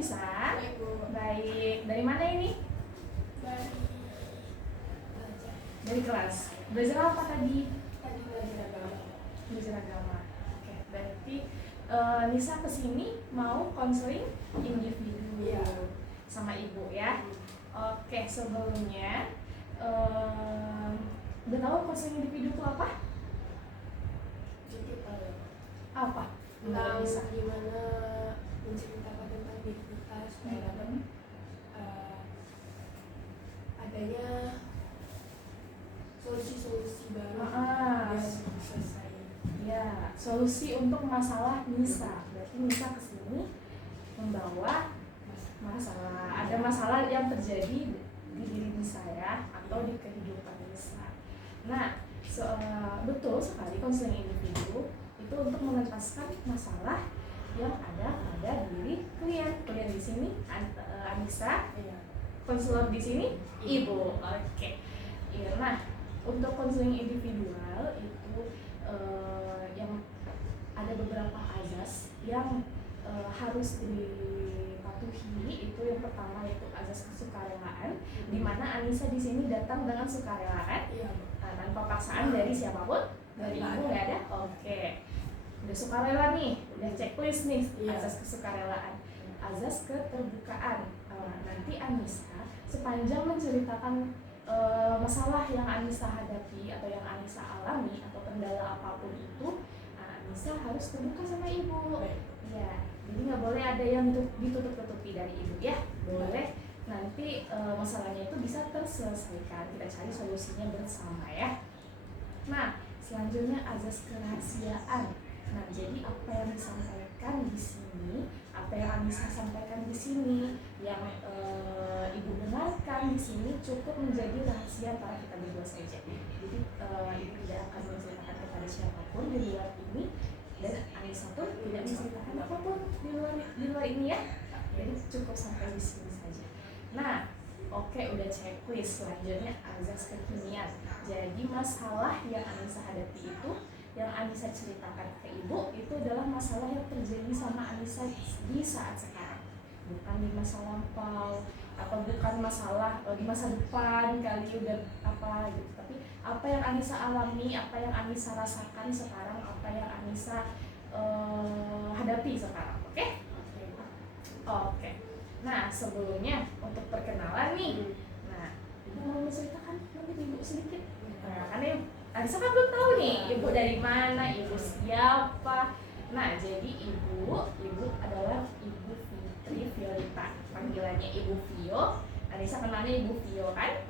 Nisa. Baik, Bu. Baik, dari mana ini? Dari Dari kelas. Belajar apa tadi? tadi belajar agama. Belajar agama. Oke, berarti Nisa kesini mau konseling individu Iya. sama ibu ya. Oke, sebelumnya udah tahu konseling individu itu apa? Jadi Apa? tentang Nisa. gimana menceritakan tentang diri kita supaya dapat adanya solusi-solusi baru Ah. biar selesai. Ya, solusi untuk masalah Nisa. Berarti Nisa kesini membawa masalah. Ada masalah yang terjadi di diri Nisa ya, atau di kehidupan Nisa. Nah, betul sekali konseling individu itu untuk mengentaskan masalah yang ada pada diri klien. Klien di sini Anissa, Iya. konselor di sini ibu. Oke. Iya, nah untuk konseling individual itu yang ada beberapa azas yang harus dipatuhi. Itu yang pertama yaitu azas kesukarelaan, di mana Anissa di sini datang dengan sukarela, Iya. tanpa paksaan dari siapapun, dari ibu nggak ada. Oke, udah sukarela nih, udah checklist nih. Iya. Azas kesukarelaan, azas keterbukaan. Nanti Anissa sepanjang menceritakan masalah yang Anissa hadapi atau yang Anissa alami atau kendala apapun itu, Anissa harus terbuka sama ibu. Ya, jadi nggak boleh ada yang ditutup-tutupi dari ibu ya. Boleh nanti masalahnya itu bisa terselesaikan, kita cari solusinya bersama ya. Nah, selanjutnya azas kerahasiaan. Nah, jadi apa yang disampaikan di sini, apa yang Anissa sampaikan di sini, yang ibu dengarkan di sini cukup menjadi rahasia antara kita berdua saja. Jadi ibu tidak akan menceritakan kepada siapapun di luar ini, dan Anissa pun tidak menceritakan apapun di luar ini ya. Jadi cukup sampai di sini saja. Nah, oke, udah checklist. Selanjutnya azas kekinian. Jadi masalah yang Anissa hadapi itu, yang Anissa ceritakan ke ibu, itu adalah masalah yang terjadi sama Anissa di saat sekarang, bukan di masa lampau atau bukan masalah di masa depan kali udah apa gitu. Tapi apa yang Anissa alami, apa yang Anissa rasakan sekarang, apa yang Anissa hadapi sekarang. Oke? Oke. Nah, sebelumnya untuk perkenalan nih. Nah, ibu mau menceritakan mungkin ibu sedikit. Nah, karena Anissa kan belum tahu nih ibu dari mana, ibu siapa. Nah, jadi ibu adalah Ibu Fitri Violita. Panggilannya Ibu Vio. Anissa kenalnya Ibu Vio kan?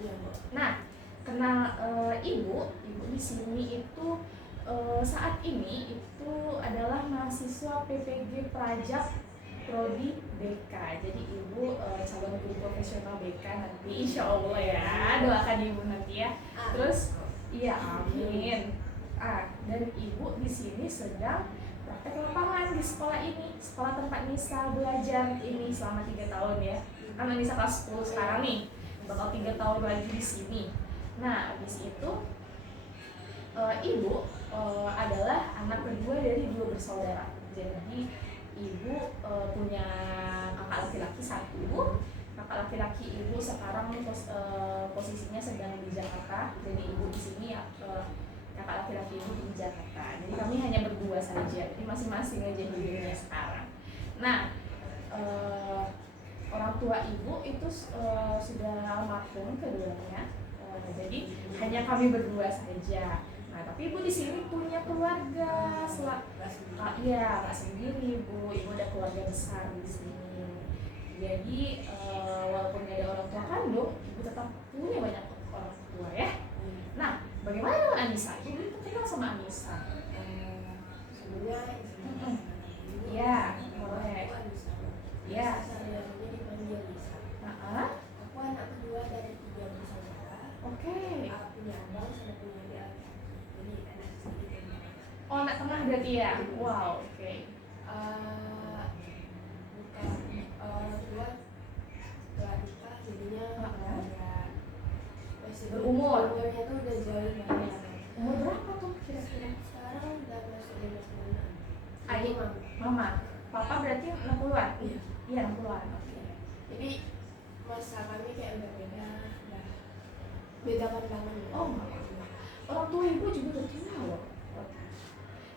Iya, Bu. Nah, kenal ibu di sini itu saat ini itu adalah mahasiswa PPG Prajak Prodi BK. Jadi ibu calon guru profesional BK nanti, insya Allah ya. Doakan ibu nanti ya. Terus, iya amin. Dan ibu di sini sedang praktek lapangan di sekolah ini, sekolah tempat Nisa belajar ini selama 3 tahun ya. Karena Nisa kelas 10 sekarang nih, bakal 3 tahun lagi di sini. Nah, habis itu ibu adalah anak kedua dari 2 bersaudara. Jadi ibu punya kakak laki-laki 1. Kakak laki-laki ibu sekarang posisinya sedang di Jakarta. Jadi ibu di sini kakak laki-laki ibu di Jakarta. Jadi kami hanya berdua saja. Jadi masing-masing aja hidupnya sekarang. Nah, orang tua ibu itu sudah almarhum keduanya. Jadi hanya kami berdua saja. Nah, tapi ibu di sini punya keluarga, nggak sendiri ibu ada keluarga besar di sini. Jadi walaupun nggak ada orang tua kandung, ibu tetap punya banyak orang tua ya. Nah, bagaimana dengan Anissa? Ibu kenal sama Anissa? Sebelumnya Iya, boleh. Iya. Saya dipanggil Lisa. Aku anak kedua dari 3 bersaudara. Oke. Aku punya abang sama punya adik. Jadi anak sedikit. Oh, anak tengah berarti ya? Wow, oke. Bukan orang tua setelah nikah jadinya ada berumur. Umurnya tuh udah jauh banget. Umur berapa tuh kira-kira? Sekarang udah masuk 56. Adik, mama, papa berarti 60-an? Iya. Iya 60-an. Oke. Jadi masa kami kayak udah beda pandangan. Oh, orang tua ibu juga udah tua loh.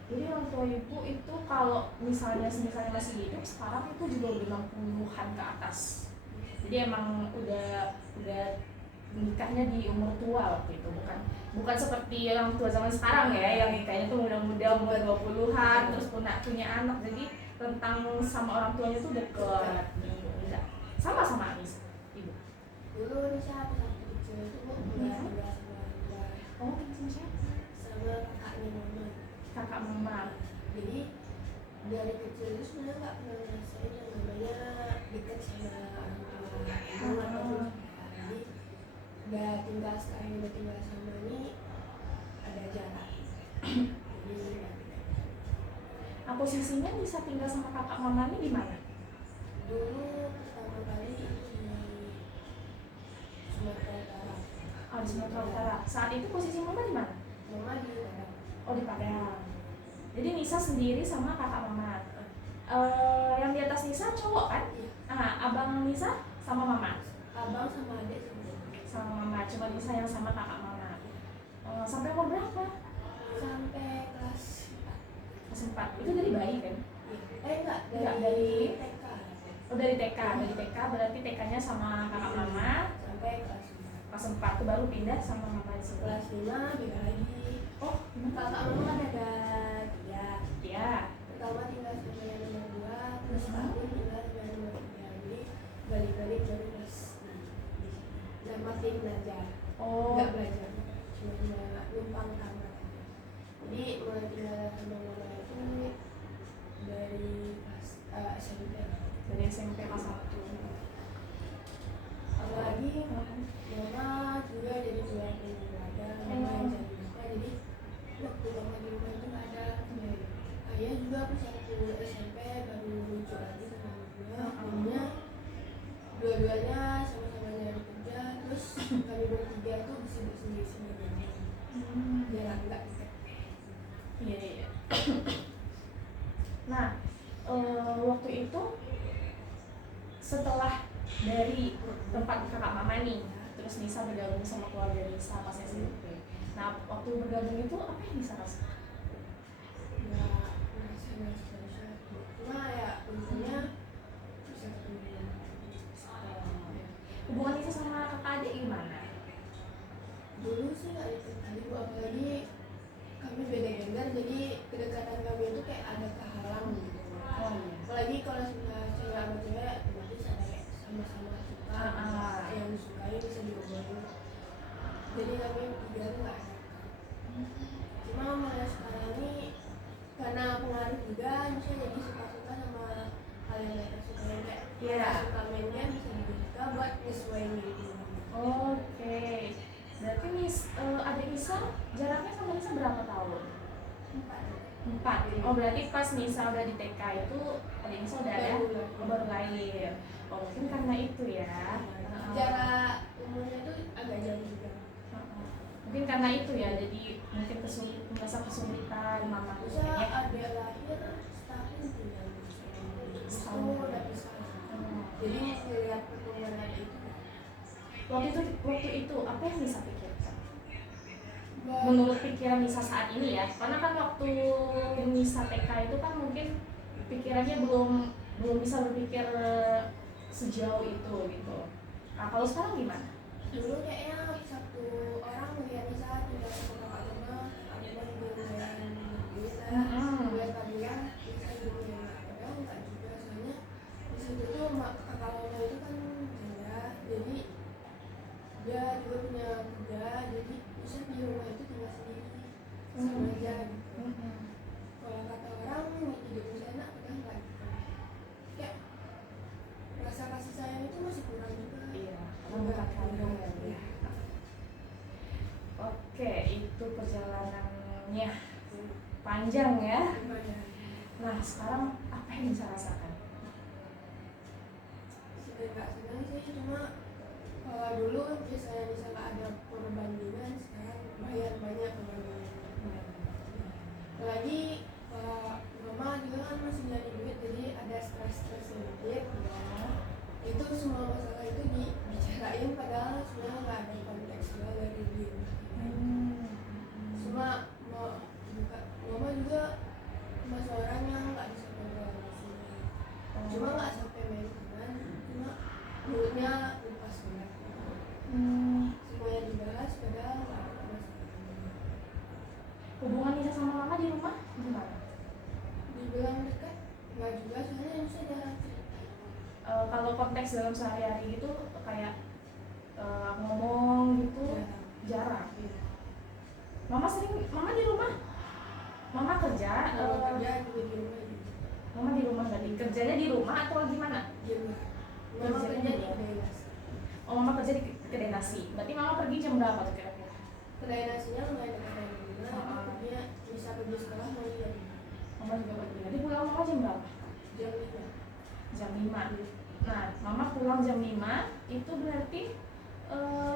Jadi orang tua ibu itu kalau misalnya masih hidup sekarang itu juga udah 60-an ke atas. Jadi emang udah nikahnya di umur tua waktu itu, bukan seperti orang tua zaman sekarang ya yang nikahnya tuh muda-muda umur 20-an terus punya anak. Jadi rentang sama orang tuanya tuh deket. Enggak. Sama Anis ibu. Dulu Nisa pas kecil itu udah tinggal sama Oh, sama siapa? sama kakaknya mama. Kakak mama. Jadi dari kecil itu sebenarnya nggak pernah ngerasain yang namanya dekat sama orang tua ataupun jadi udah tinggal sama ini ada jarak. Jadi Nah, posisinya bisa tinggal sama kakak mamanya di mana? dulu pertama kali di Sumatera Utara. Oh, di Sumatera Utara. Saat itu posisi mama di mana? Mama di Padang. Oh, di Padang. Jadi Nisa sendiri sama kakak mama. Yang di atas Nisa cowok kan? Iya. Abang Nisa sama mama. Abang sama adik Sama mama, cuma Nisa yang sama kakak mama. Sampai umur berapa? sampai kelas 4. Kelas 4. Itu dari bayi kan? Enggak, Enggak, dari dari- TK Oh, dari TK. Dari TK berarti TK-nya sama kakak mama. sampai kelas 5. Kelas 4 itu baru pindah sama mama di sini. Kelas 5 beda lagi. Oh, gimana? Kakak mama kan ada 3. Ya. Pertama tinggal sama yang nomor 2, terus aku tinggal sama yang nomor 3. Jadi balik-balik baru kelas 6 di sini. Nah, masih belajar. Oh. Enggak belajar, cuma numpang kamar aja. Jadi mulai tinggal sama mama itu dari kelas SMP. Dari SMP kelas 1. Apalagi mama juga jadi tulang punggung keluarga, mama yang cari nafkah. Jadi waktu mama di rumah itu nggak ada. Ayah juga pas waktu SMP baru lucu lagi sama berdua. Jadinya dua-duanya sama-sama nyari kerja. Terus kami bertiga tuh sibuk sendiri-sendiri. Jarang nggak dekat. Iya. Nah, waktu itu setelah dari tempat kakak mama nih, terus Nisa bergabung sama keluarga Nisa pas SMP. Nah, waktu bergabung itu apa yang Nisa rasakan? Nggak ngerasa cuma ya untungnya bisa ketemu. Hubungan Nisa sama kakak adik gimana? Dulu sih nggak deket kali Bu, apalagi kami beda gender, jadi kedekatan kami itu kayak ada kehalang gitu. Oh iya. Apalagi kalau sudah cewek sama cewek otomatis ada kayak sama-sama suka, yang disukai bisa diobrolin. Jadi kami tiga tuh nggak ada. Cuma mulai sekarang ini karena pengaruh juga, misalnya jadi suka-suka sama hal yang mereka sukain, kayak Iya. suka main game bisa dibuka buat nyesuaiin gitu. Oke. Berarti adik Nisa jaraknya sama Nisa berapa tahun? 4. Oh, berarti pas Nisa udah di TK itu adik Nisa udah ada baru lahir. Oh, mungkin karena itu ya. Jarak umurnya tuh agak jauh juga. Mungkin karena itu ya, jadi mungkin merasa kesulitan mama Bisa ya. ada lahir setahun tinggal Setahun. itu udah bisa. Jadi melihat perkembangan itu. Waktu itu apa yang Nisa pikirkan? Menurut pikiran Nisa saat ini ya, karena kan waktu Nisa TK itu kan mungkin pikirannya belum bisa berpikir sejauh itu gitu. Nah, kalau sekarang gimana? Dulu kayaknya satu orang melihat Nisa tinggal sama kakak mama, kakak mama juga yang duit lah, melihat kabilan Nisa juga yang padahal enggak juga, soalnya di situ tuh kakak mama itu kan janda, jadi dia juga punya kerja, jadi Nisa di rumah itu tinggal sendiri sama aja gitu. Kalau kata orang hidup Nisa enak, padahal enggak gitu. Kayak rasa kasih sayang itu masih kurang juga. Iya, karena bukan kandung ya. Iya. Oke, itu perjalanannya panjang ya. Nah, sekarang apa yang bisa rasakan? Nggak senang sih, cuma kalau dulu biasanya bisa nggak ada perbandingan, sekarang lumayan banyak perbandingan. Apalagi mama juga kan masih nyari duit, jadi ada stres sedikit. semua masalah itu dibicarain padahal sebenarnya nggak ada konteksnya dari dia. Cuma mama juga masih orang yang nggak bisa kontrol emosinya. Cuma nggak sampai main tangan, cuma mulutnya lepas banget. Semuanya dibahas padahal nggak ada masalah. Hubungan Nisa sama mama di rumah gimana? Dibilang dekat nggak juga, soalnya Nisa jarang cerita. Kalau konteks dalam sehari-hari gitu kayak ngomong gitu jarang. Mama di rumah, mama kerja, Kerja juga di rumah juga. mama di rumah berarti kerjanya di rumah atau gimana? Di rumah. Mama kerja di kedai nasi. Oh, mama kerja di kedai nasi. Berarti mama pergi jam berapa tuh kira-kira? Kedai nasinya lumayan dekat dari rumah, tapi perginya bisa pergi sekolah mau jam. Mama juga pergi. Jadi pulang mama jam berapa? Jam 5. Jam 5. Nah, mama pulang jam 5 itu berarti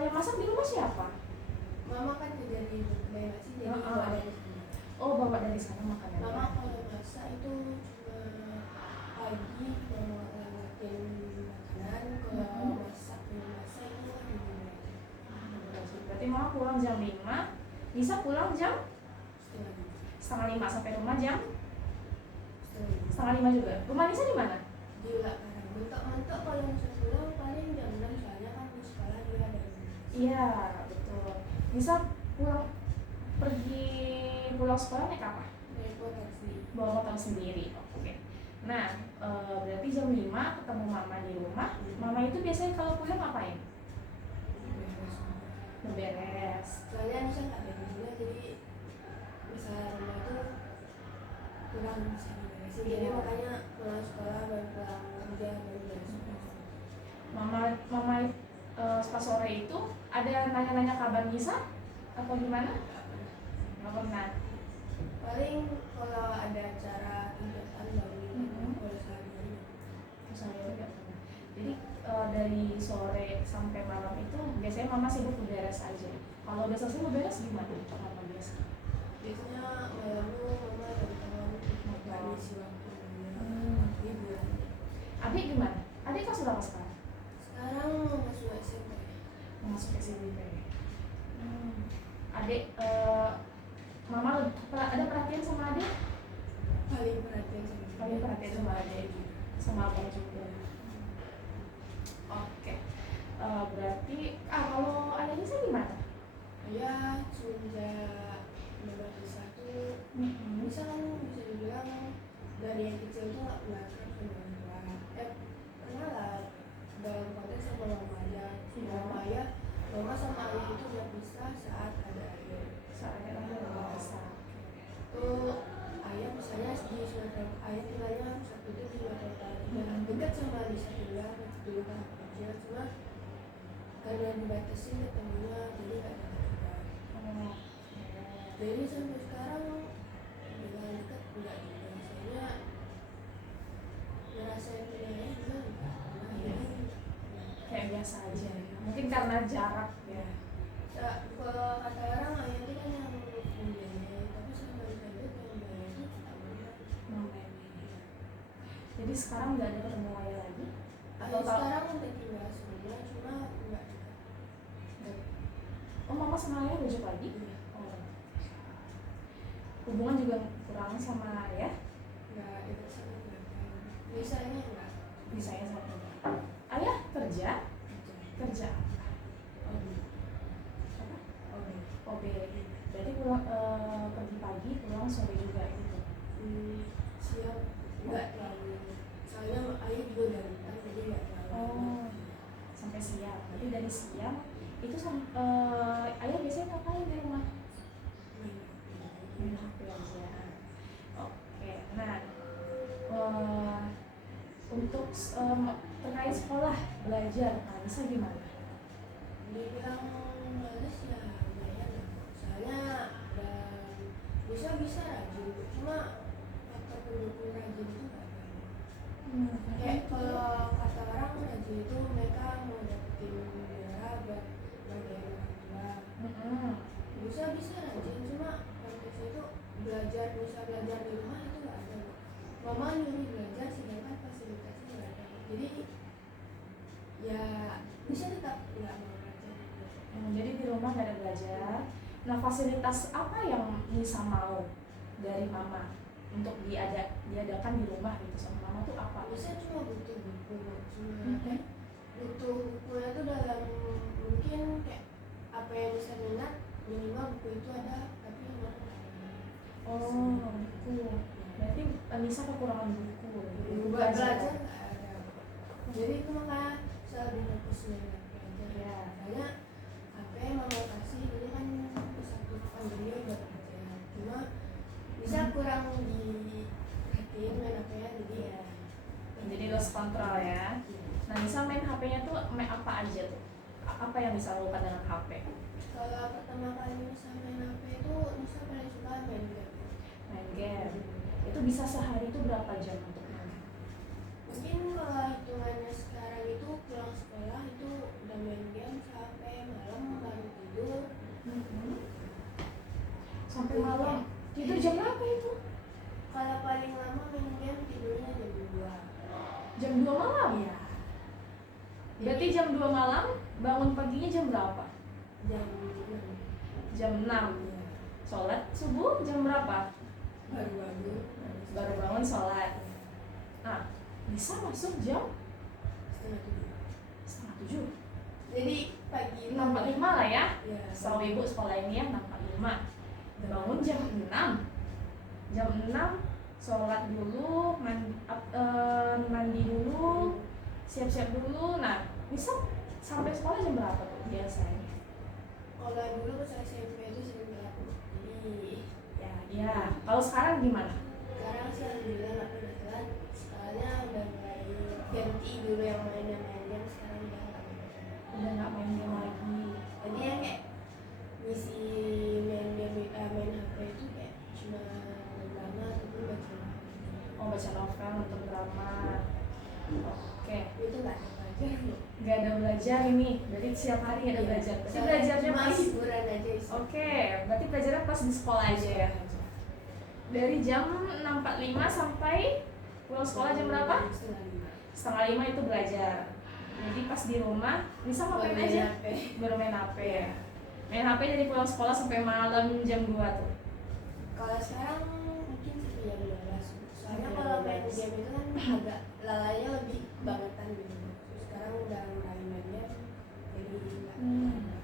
yang masak di rumah siapa? Mama kan kerja di kedai nasi, jadi bawa dari sana. Oh, bawa dari sana makannya. Mama kalau masak itu cuma pagi mau ngelakuin makanan, kalau masak itu di rumah aja. Berarti mama pulang jam 5, bisa pulang jam setengah 5 sampai rumah jam setengah 5 juga. Rumah Nisa di mana? Di Ulakkarang. Mentok-mentok kalau misalnya pulang paling jam 6, soalnya kan di sekolah dia ada. Iya, betul. Nisa pulang sekolah naik apa? Naik motor sendiri. Bawa motor sendiri. Oke. Nah, berarti jam 5 ketemu mama di rumah. Mama itu biasanya kalau pulang ngapain? Beberes. Soalnya Nisa nggak ada di rumah, jadi misalnya rumah itu kurang bisa diberesin. Jadi makanya pulang sekolah baru pulang kerja baru beres. Mama pas sore itu ada nanya-nanya kabar Nisa atau gimana? Nggak pernah. Paling kalau ada acara kegiatan baru kalau sehari-hari. Misalnya nggak pernah. Jadi dari sore sampai malam itu biasanya mama sibuk beberes aja. Kalau udah selesai beberes gimana? Mama biasa. Biasanya malam itu mama dari teman mau isi waktunya liburan. Adik gimana? Adik kelas berapa sekarang? Sekarang masuk SMP. Masuk SMP. Adik, mama ada perhatian sama adik? Paling perhatian sama adik, sama abang juga. Oke. Berarti kalau ayah Nisa gimana? Ayah semenjak Nisa tuh Nisa kan bisa dibilang dari yang kecil tuh nggak pernah akrab sama orang tua. Pernah lah dalam konteks sama mama aja. Sama ayah, mama sama ayah itu udah pisah saat ada ayah. Saat ada ayah besar. Tuh ayah misalnya di Sumatera, ayah tinggalnya satu itu di Sumatera Utara, dekat sama Nisa juga dulu kan kerja, cuma karena dibatasi ketemunya jadi nggak dekat. Jadi sampai sekarang bilang dekat enggak juga, soalnya ngerasain punya ayah juga enggak. Kayak biasa aja. Mungkin karena jarak ya. Kalau kata orang ayah itu kan yang membiayai, tapi sama Nisa itu yang membiayai itu Jadi sekarang nggak ada ketemu ayah lagi? ayah sekarang udah tinggal semua, cuma enggak dekat. Oh, mama sama ayah rujuk lagi? Iya. Oh. Hubungan juga kurang sama ayah? Enggak dekat sama keluarga. Misalnya enggak. Bisanya sama ayah. Ayah kerja? Kerja apa? OB. Berarti pulang pergi pagi, pulang sore juga gitu. Siang enggak terlalu. Soalnya ayah juga udah rentan, jadi enggak terlalu. Oh, sampai siang. Berarti dari siang itu ayah biasanya ngapain di rumah? Main HP aja. Oke. Nah, untuk terkait sekolah belajar, Nisa gimana? Dibilang males ya lumayan lah. Soalnya bisa rajin, cuma faktor pendukung rajin itu nggak ada. Kayak kalau kata orang rajin itu mereka mau dapetin juara buat bagain orang tua. Bisa rajin, cuma konteksnya itu bisa belajar di rumah itu nggak ada. Mama nyuruh belajar sedangkan fasilitasnya nggak ada. Jadi ya bisa tetap nggak mau belajar. Jadi di rumah nggak ada belajar. Nah, fasilitas apa yang Nisa mau dari mama untuk diadakan di rumah gitu sama mama tuh apa? Bisa cuma butuh buku, cuma Mhm. butuh bukunya tuh dalam mungkin kayak apa yang bisa minat, minimal buku itu ada, tapi mama nggak ada. Oh, buku. Berarti Nisa kekurangan buku. Buat belajar nggak ada. Jadi itu makanya saya lebih fokus belajar. Ya. Soalnya apa yang mama kasih ini kan satu pandemi buat belajar. Cuma bisa kurang diperhatiin main apa-nya, jadi ya. Jadi lost control ya. Nah, Nisa main HP-nya tuh main apa aja tuh? Apa yang Nisa lakukan dengan HP? Kalau pertama kali Nisa main HP itu Nisa paling suka main game. Main game. Itu bisa sehari itu berapa jam untuk main? Mungkin kalau hitungannya sekarang itu pulang sekolah itu udah main game sampai malam baru tidur. Sampai malam. Tidur jam berapa itu? Kalau paling lama main game tidurnya jam 2. Jam 2 malam? Iya. Berarti jam 2 malam, bangun paginya jam berapa? Jam 6. Jam 6. Iya. Sholat subuh jam berapa? Baru bangun. Baru bangun sholat. Nah, bisa masuk jam Setengah 7. 6:30. Jadi pagi 6:45 lah ya. Iya. Setahu ibu sekolah ini ya 6:45. Bangun jam 6. Jam 6 sholat dulu, mandi dulu, siap-siap dulu. Nah, bisa sampai sekolah jam berapa tuh biasanya? Kalau dulu pas SMP itu sering telat. Jadi Ya, kalau sekarang gimana? sekarang sih alhamdulillah nggak pernah telat. Soalnya udah mulai ganti dulu yang main game, sekarang udah nggak main. Udah nggak main game lagi. Jadi yang kayak ngisi main game, main HP itu kayak cuma drama ataupun baca novel. Oh, baca novel, nonton drama. Oke, Itu nggak ada pelajaran. nggak ada belajar ini. Berarti setiap hari ada belajar. Berarti belajarnya cuma pas. hiburan aja isi. Oke, berarti belajarnya pas di sekolah aja ya. Dari jam 6:45 sampai pulang sekolah jam berapa? Setengah 5 itu belajar. Jadi pas di rumah bisa ngapain Main aja? HP. Bermain HP ya. Main HP dari pulang sekolah sampai malam jam 2 tuh. Kalau sekarang mungkin sampai jam 12. Soalnya Sampai kalau main 12. game itu kan agak lalainya lebih bangetan gitu. Terus sekarang udah mulai main game, jadi nggak.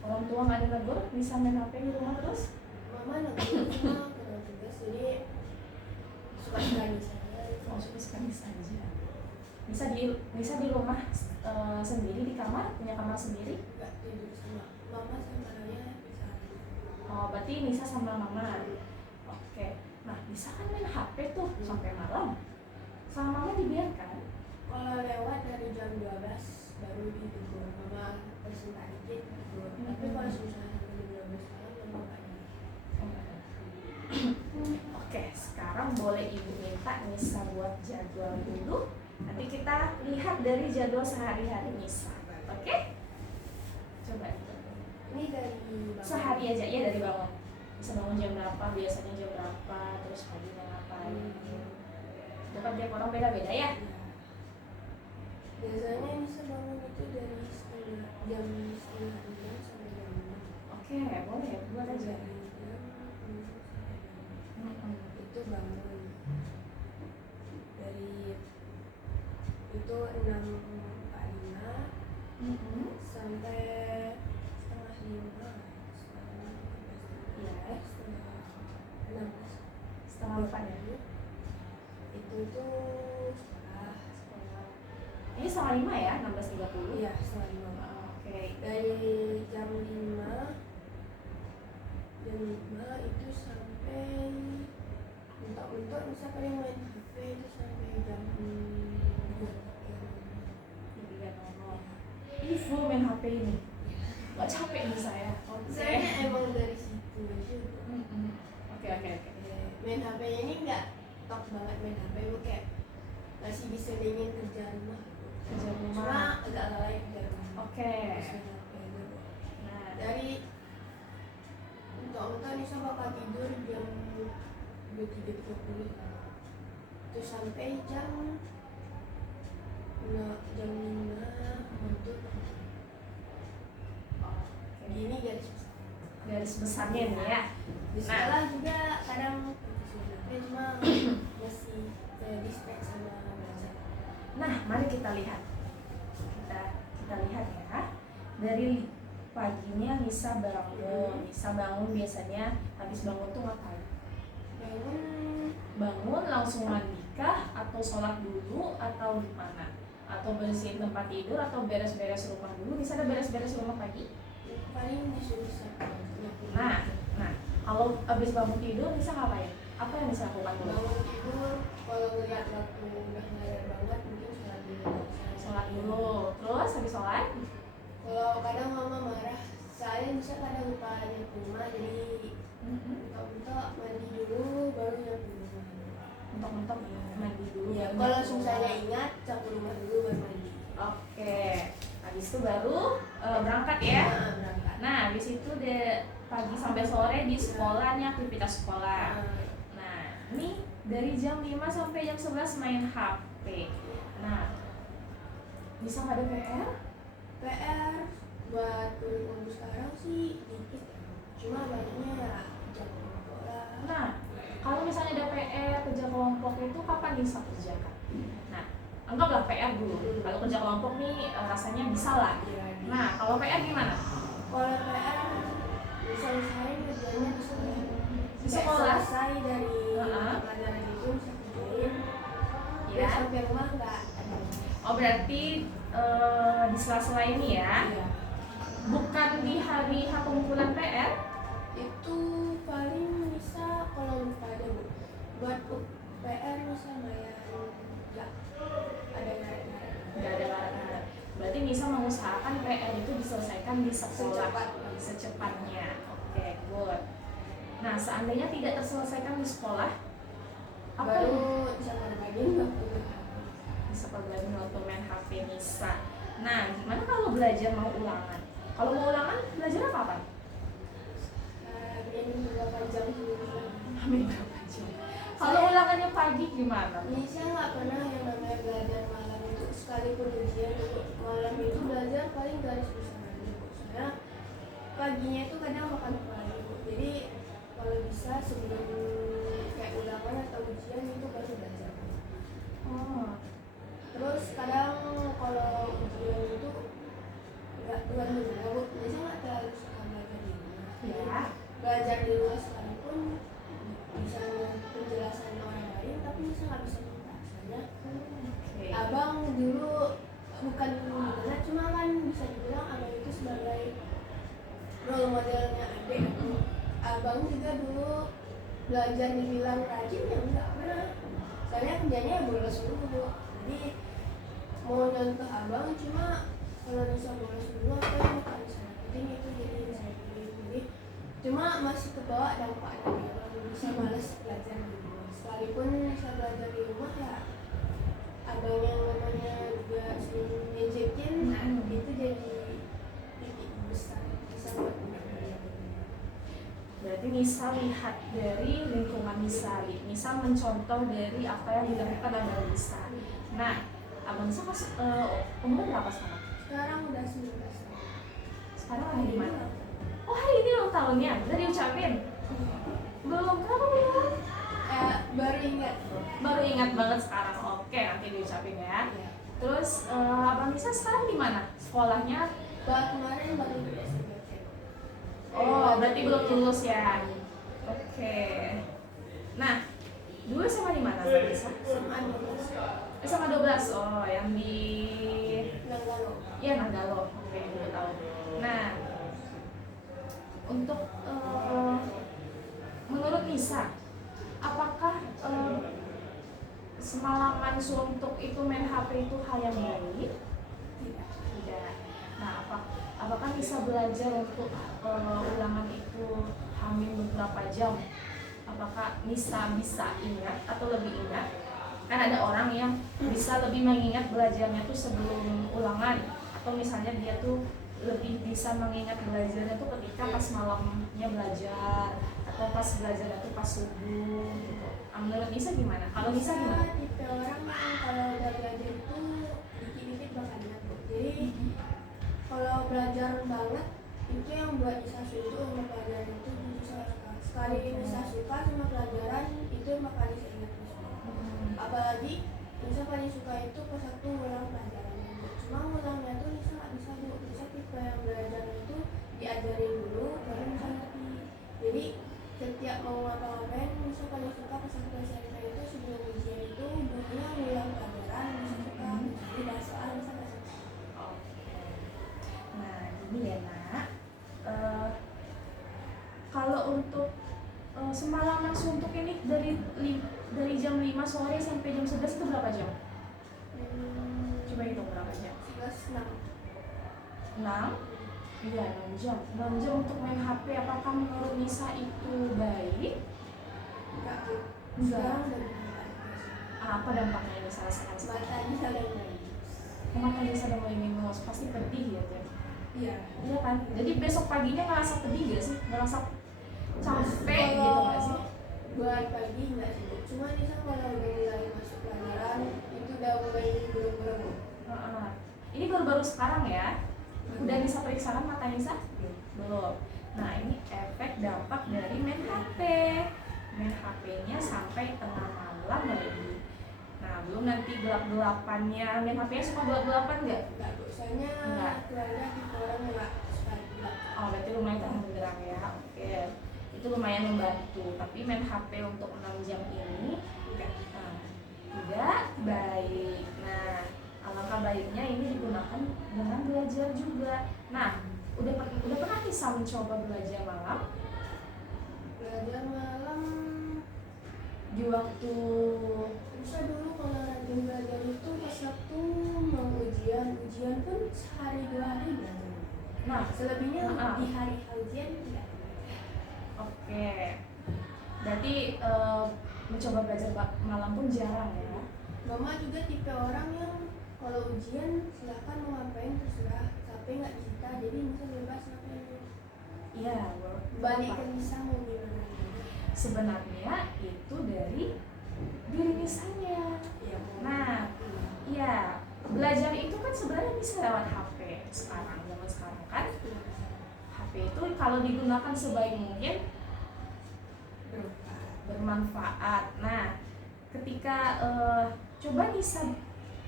Orang tua nggak ada negur, bisa main HP di rumah terus? Mama nonton cuma kurang tugas, jadi suka sekali saya. Oh, sekali saja. Bisa di rumah sendiri di kamar, punya kamar sendiri? Nggak tidur sama mama sama ayah bisa. Oh, berarti Nisa sama mama. Oke. Nah, Nisa kan main HP tuh sampai malam. Sama mama dibiarkan? Kalau lewat dari jam 12 baru ditegur, mama tersentak dikit tegur. Tapi kalau misalnya sampai jam 12 malam mama nggak ada. Oke, sekarang boleh ibu minta Nisa buat jadwal dulu. Nanti kita lihat dari jadwal sehari-hari Nisa. Oke? Coba itu. Ini dari bangun. Sehari aja ya, dari bangun. Bisa bangun jam berapa, biasanya jam berapa, terus paginya ngapain. Itu kan tiap orang beda-beda ya. Biasanya bisa bangun itu dari jam setengah 6 sampai jam 6. Oke, boleh buat aja. Dari jam 6 sampai jam 6 itu bangun. Dari itu 6.45 sampai setengah 5. Iya, Setengah 6. setengah 4 ya. Itu setelah Sekolah. Ini setengah 5 ya, 16.30. iya setengah 5. Oke. Dari jam 5 itu sampai mentok-mentok bisa paling main HP itu sampai jam 2. Ini full main HP ini. Gak capek nih saya. Saya emang dari situ aja. Oke. Main HP ini nggak top banget main HP, bu kayak masih bisa dingin kerja rumah. Kerja Cuma rumah. agak lalai kerja rumah. Oke. Terus main HP aja, Bu. Nah, Dari untuk Nisa bakal tidur jam 23.30 terus sampai jam 5 garis besarnya nih ya. Di sekolah juga kadang cuma masih distract sama belajar. Nah, mari kita lihat. Kita lihat ya. Dari paginya Nisa bangun. Nisa bangun biasanya habis bangun tuh ngapain? Bangun langsung mandikah atau sholat dulu atau gimana? Atau bersihin tempat tidur atau beres-beres rumah dulu? Nisa ada beres-beres rumah pagi? Paling disuruh siapa? Nah, kalau habis bangun tidur Nisa ngapain? Apa yang Nisa lakukan dulu? Bangun tidur, kalau ngeliat waktu udah ngelar banget mungkin sholat dulu. Sholat dulu, terus habis sholat? Kalau kadang mama marah, saya bisa kadang lupa nyapu rumah, jadi mentok-mentok mandi dulu baru nyapu rumah. Mentok-mentok mandi dulu. Ya, kalau misalnya ingat nyapu rumah dulu baru mandi. Oke, habis itu baru berangkat ya. Nah, berangkat. Nah, habis itu pagi sampai sore di sekolah nih aktivitas sekolah. Nah, ini dari jam 5 sampai jam 11 main HP. Nah, bisa nggak ada PR? PR buat kurikulum sekarang sih dikit ya. Cuma banyaknya ya kerja kelompok lah. Nah, kalau misalnya ada PR kerja kelompok itu kapan bisa kerjakan? Nah, anggaplah PR dulu. Kalau kerja kelompok nih rasanya bisa lah. Nah, kalau PR gimana? Kalau PR bisa usahain kerjanya di sekolah. Di sekolah? Selesai dari pelajaran itu bisa kerjain. Ya. Sampai rumah nggak ada. Oh, berarti di sela-sela ini ya? Iya. Bukan di hari H pengumpulan PR? Itu paling bisa kalau lupa aja bu. Buat PR bisa bayar nggak ada ngaret-ngaret. Nggak ada larangan. Berarti Nisa mengusahakan PR itu diselesaikan di sekolah secepatnya. Oke, good. Nah, seandainya tidak terselesaikan di sekolah, apa yang baru bisa berbagi waktu bisa berbagi waktu main HP Nisa? Nah, gimana kalau belajar mau ulangan? Kalau mau ulangan, belajar apa? ini beberapa jam sebelumnya. Ambil berapa jam? Kalau ulangannya pagi gimana? Saya nggak pernah yang namanya belajar malam itu, sekalipun ujian untuk malam itu belajar paling garis besar aja bu. Soalnya paginya itu kadang makan pagi bu. Jadi kalau bisa sebelum kayak ulangan atau ujian itu baru belajar. Oh, Terus kadang kalau ujian itu nggak bukan di rumah bu. Biasanya nggak terlalu suka belajar di rumah. ya. Belajar di rumah sekalipun bisa penjelasan orang lain tapi bisa nggak bisa membahasannya. Oke. Abang dulu bukan gimana, cuma kan bisa dibilang abang itu sebagai role modelnya adik aku. Abang juga dulu belajar dibilang rajin ya enggak pernah, soalnya kerjanya ya bolos dulu. Jadi mau nyontoh abang, cuma kalau bisa bolos dulu apa yang bukan bisa dapetin itu jadi saya pilih. Jadi cuma masih kebawa dampaknya abang bisa males belajar di rumah. Sekalipun bisa belajar di rumah ya abang yang namanya juga sering ngejekin, itu jadi titik besar bisa buat belajar. Berarti Nisa lihat dari lingkungan Nisa. Nisa mencontoh dari apa yang dilakukan Abang Nisa. Nah, Abang Nisa umur berapa sekarang? Sekarang udah 19 tahun. Sekarang lagi di mana? Oh, hari ini ulang tahunnya. Udah diucapin? Belum, kenapa belum? Baru ingat. Baru ingat banget sekarang. Oke, nanti diucapin ya. Terus Abang Nisa sekarang di mana? Sekolahnya? Kemarin baru SMP. Oh, berarti belum lulus ya. Oke. Nah, dulu sama di mana Abang Nisa? SMA 12. SMA 12. Oh, yang di Nanggalo. ya Nanggalo. Oke, gue tahu. Nah, untuk menurut Nisa, apakah semalaman suntuk itu main HP itu hal yang baik? Tidak. Nah, apakah Nisa belajar untuk ulangan itu hamil beberapa jam? Apakah Nisa bisa ingat atau lebih ingat? Kan ada orang yang bisa lebih mengingat belajarnya tuh sebelum ulangan, atau misalnya dia tuh lebih bisa mengingat belajarnya tuh ketika pas malamnya belajar, atau pas belajarnya tuh pas subuh gitu. Menurut Nisa gimana? Kalau Nisa gimana? Tipe orang yang kalau udah belajar itu dikit-dikit bakal ingat. Jadi kalau belajar banget itu yang buat Nisa suntuk sama pelajaran sekali Nisa suka sama pelajaran itu yang bakal Nisa ingat terus. Apalagi Nisa paling suka itu pas aku ngulang pelajarannya. Cuma ngulangnya tuh Nisa nggak bisa bu. Nisa tipe yang belajarnya itu diajarin dulu baru Nisa ngerti. Jadi setiap mau ngapa-ngapain Nisa paling suka pas aku SMP itu sebelum ujian itu gurunya ngulang pelajaran Nisa suka. Jadi bahas soal Nisa nggak suka. Nah, gini ya nak. Kalau untuk semalaman suntuk ini dari jam 5 sore sampai jam 11 itu berapa jam? Coba hitung berapa jam? 11, 6. 6? Iya, 6 jam. 6 jam untuk main HP, apakah menurut Nisa itu baik? Enggak bu. Enggak. Sekarang udah berubah. Apa dampaknya yang Nisa rasakan sekarang? Mata Nisa udah mulai. Mata Nisa udah mulai minus, pasti pedih ya Jen? Iya. Iya kan? Jadi besok paginya ngerasa pedih gak sih? Ngerasa capek gitu gak sih? Buat pagi enggak sih bu. Cuma Nisa kalau udah mulai masuk pelajaran itu udah mulai belum. Ini baru-baru sekarang ya? Udah Nisa periksakan mata Nisa? Belum. Nah ini efek dampak dari main HP. Main HP-nya sampai tengah malam lagi. Nah belum nanti gelap-gelapannya. Main HP-nya suka gelap-gelapan nggak? Enggak bu. Soalnya Enggak. keluarga tipe orang enggak suka gelap. Oh berarti lumayan terang benderang ya. Oke. Itu lumayan membantu. Tapi main HP untuk 6 jam ini tidak baik. Nah alangkah baiknya ini digunakan dengan belajar juga. Nah udah pernah Nisa mencoba belajar malam Belajar malam di waktu Nisa dulu kalau rajin belajar itu pas waktu mau ujian pun sehari 2 hari belajar. nah Selebihnya di hari ujian tidak. oke. Berarti mencoba belajar malam pun jarang ya. Mama juga tipe orang yang kalau ujian silahkan mau ngapain terserah, tapi nggak disita, jadi Nisa bebas ngapain. Iya, Balik ke Nisa mau gimana. sebenarnya itu dari diri Nisanya. Ya, Nah, iya, belajar itu kan sebenarnya bisa lewat HP sekarang, zaman sekarang kan. HP itu kalau digunakan sebaik mungkin bermanfaat. Nah, ketika coba Nisa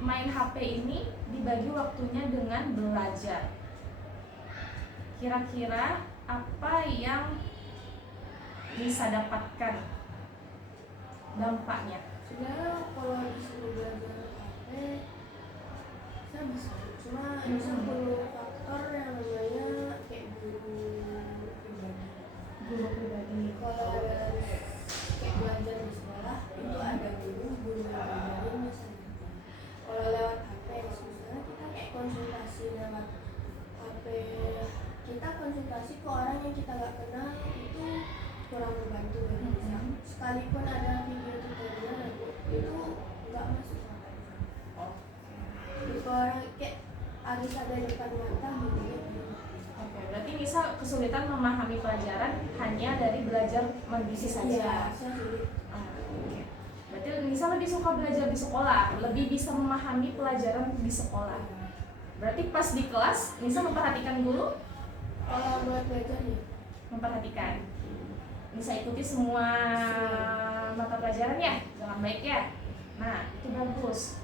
main HP ini dibagi waktunya dengan belajar. Kira-kira apa yang Nisa dapatkan dampaknya? sebenarnya kalau disuruh belajar HP saya bisa, cuma Nisa perlu faktor yang namanya kayak guru pribadi. Kalau ada kayak belajar di sekolah itu ada guru yang ngajarin misalnya. Kalau lewat HP misalnya kita kayak konsultasi lewat HP, kita konsultasi ke orang yang kita nggak kenal itu kurang membantu bagi Nisa. Sekalipun ada video tutorial itu nggak masuk sama Nisa. Jadi orang kayak harus ada depan mata gitu. Oke, berarti Nisa kesulitan memahami pelajaran hanya dari belajar mandiri saja. Iya, saya sulit. Oke. Berarti Nisa lebih suka belajar di sekolah, lebih bisa memahami pelajaran di sekolah. Berarti pas di kelas Nisa memperhatikan guru, Kalau buat belajar nih, memperhatikan. Nisa ikuti semua mata pelajaran ya, dengan baik ya. Nah, itu bagus.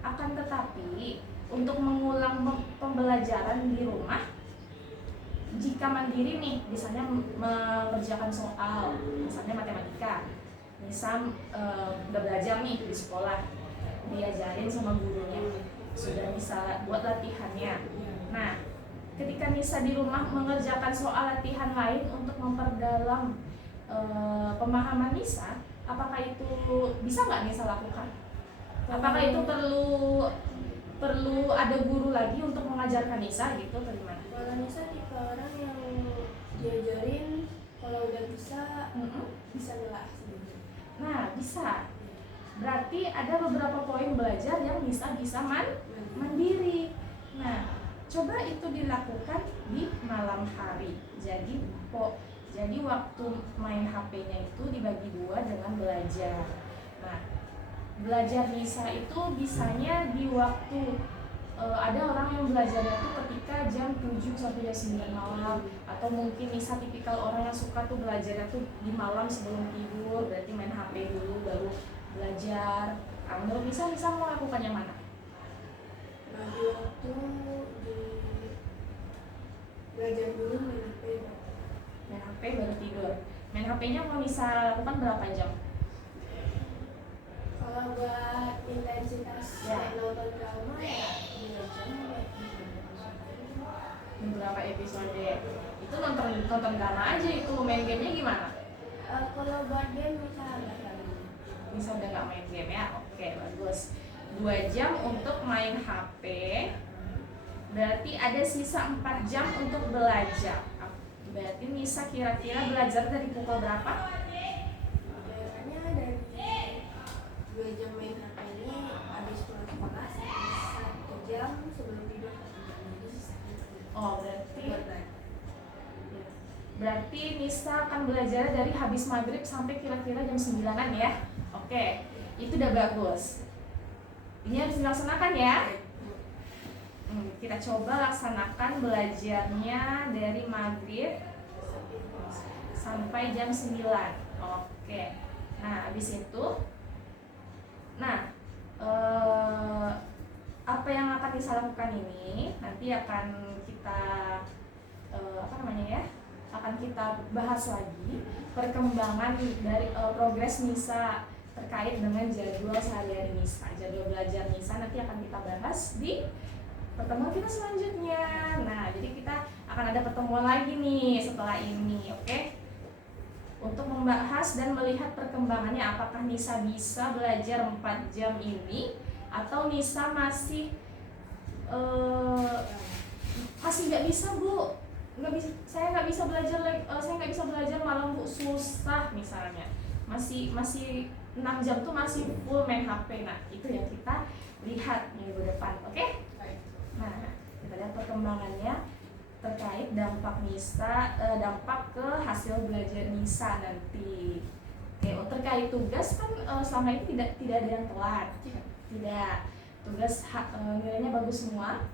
Akan tetapi untuk mengulang pembelajaran di rumah, jika mandiri nih, misalnya mengerjakan soal, misalnya matematika, Nisa udah belajar nih di sekolah, diajarin sama gurunya, sudah bisa buat latihannya. Nah, ketika Nisa di rumah mengerjakan soal latihan lain untuk memperdalam pemahaman Nisa, apakah itu bisa nggak Nisa lakukan? Apakah itu perlu ada guru lagi untuk mengajarkan Nisa gitu atau gimana? kalau Nisa tipe orang yang diajarin kalau udah bisa ngelak sendiri. Nah, bisa. Berarti ada beberapa poin belajar yang Nisa bisa mandiri. Nah, coba itu dilakukan di malam hari. Jadi waktu main HP-nya itu dibagi 2 dengan belajar. Nah, belajar Nisa itu bisanya di waktu ada orang yang belajarnya tuh ketika jam 7 sampai jam 9 malam, atau mungkin Nisa tipikal orang yang suka tuh belajarnya tuh di malam sebelum tidur, berarti main HP dulu baru belajar. Menurut Nisa mau lakukan yang mana? Bagi waktu di belajar dulu main HP. Main HP baru tidur. Main HP-nya mau Nisa lakukan berapa jam? Kalau buat intensitas Ya. nonton drama ya 2 jam. Beberapa episode. Itu nonton drama aja itu. Main gamenya gimana? Kalau buat game misalnya Nisa udah nggak main game ya? Oke, bagus. 2 jam untuk main HP. Berarti ada sisa 4 jam untuk belajar. Berarti Nisa kira-kira belajar dari pukul berapa? biasanya dari 2 jam main HP ini habis pulang sekolah 1 jam sebelum tidur 1 jam lagi Oh, berarti buat belajar. Berarti Nisa akan belajar dari habis maghrib sampai kira-kira jam 9-an ya. Oke, itu udah bagus. Ini harus dilaksanakan ya. Kita coba laksanakan belajarnya dari maghrib sampai jam 9. Oke. Nah, habis itu apa yang akan Nisa lakukan ini nanti akan kita akan kita bahas lagi perkembangan dari progres Nisa terkait dengan jadwal sehari-hari Nisa. Jadwal belajar Nisa nanti akan kita bahas di pertemuan kita selanjutnya. Nah, jadi kita akan ada pertemuan lagi nih setelah ini, oke? Untuk membahas dan melihat perkembangannya, apakah Nisa bisa belajar 4 jam ini atau Nisa masih nggak bisa, Bu. Saya nggak bisa belajar malam, Bu, susah misalnya. Masih 6 jam tuh masih full main HP. Nah, itu yang kita lihat minggu depan, oke? Nah, kita lihat perkembangannya terkait dampak ke hasil belajar Nisa nanti. Oke, terkait tugas kan selama ini tidak ada yang telat. Tidak. Tugas nilainya bagus semua.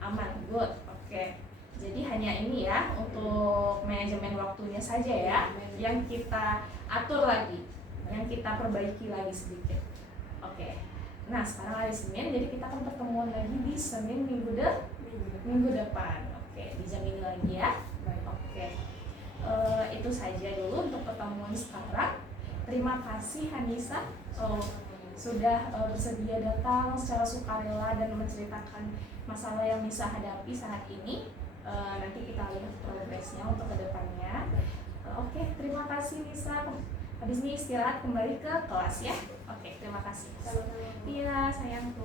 Aman, good. Oke. Jadi hanya ini ya untuk manajemen waktunya saja ya yang kita atur lagi, yang kita perbaiki lagi sedikit. Oke. Nah, sekarang hari Senin, jadi kita akan pertemuan lagi di Senin minggu depan. Oke, di jam ini lagi ya. Oke. Itu saja dulu untuk pertemuan sekarang. Terima kasih Hanisa sudah bersedia datang secara sukarela dan menceritakan masalah yang Nisa hadapi saat ini. Nanti kita lihat progresnya untuk kedepannya. Oke, terima kasih Nisa. Habis ini istirahat kembali ke kelas ya. Oke, terima kasih. Sama-sama. Iya, sayangku.